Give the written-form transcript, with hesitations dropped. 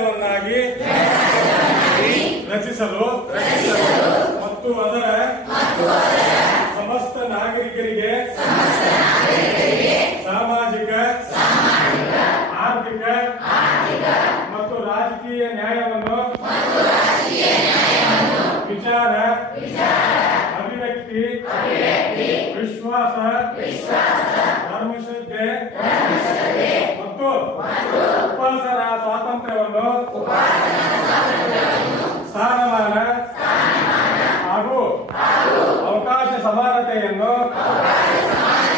ಸಮಾಜವನ್ನಾಗಿ ರಚಿಸಲು ಮತ್ತು ಅದರ ಸಮಸ್ತ ನಾಗರಿಕರಿಗೆ ಸಾಮಾಜಿಕ, ಆರ್ಥಿಕ ಮತ್ತು ರಾಜಕೀಯ ನ್ಯಾಯವನ್ನು ವಿಚಾರ, ಅಭಿವ್ಯಕ್ತಿ, ವಿಶ್ವಾಸ, ಧರ್ಮಶ್ರದ್ಧೆ ಮತ್ತು ಉಪಾಸನಾ ಸ್ವಾತಂತ್ರ್ಯವನ್ನು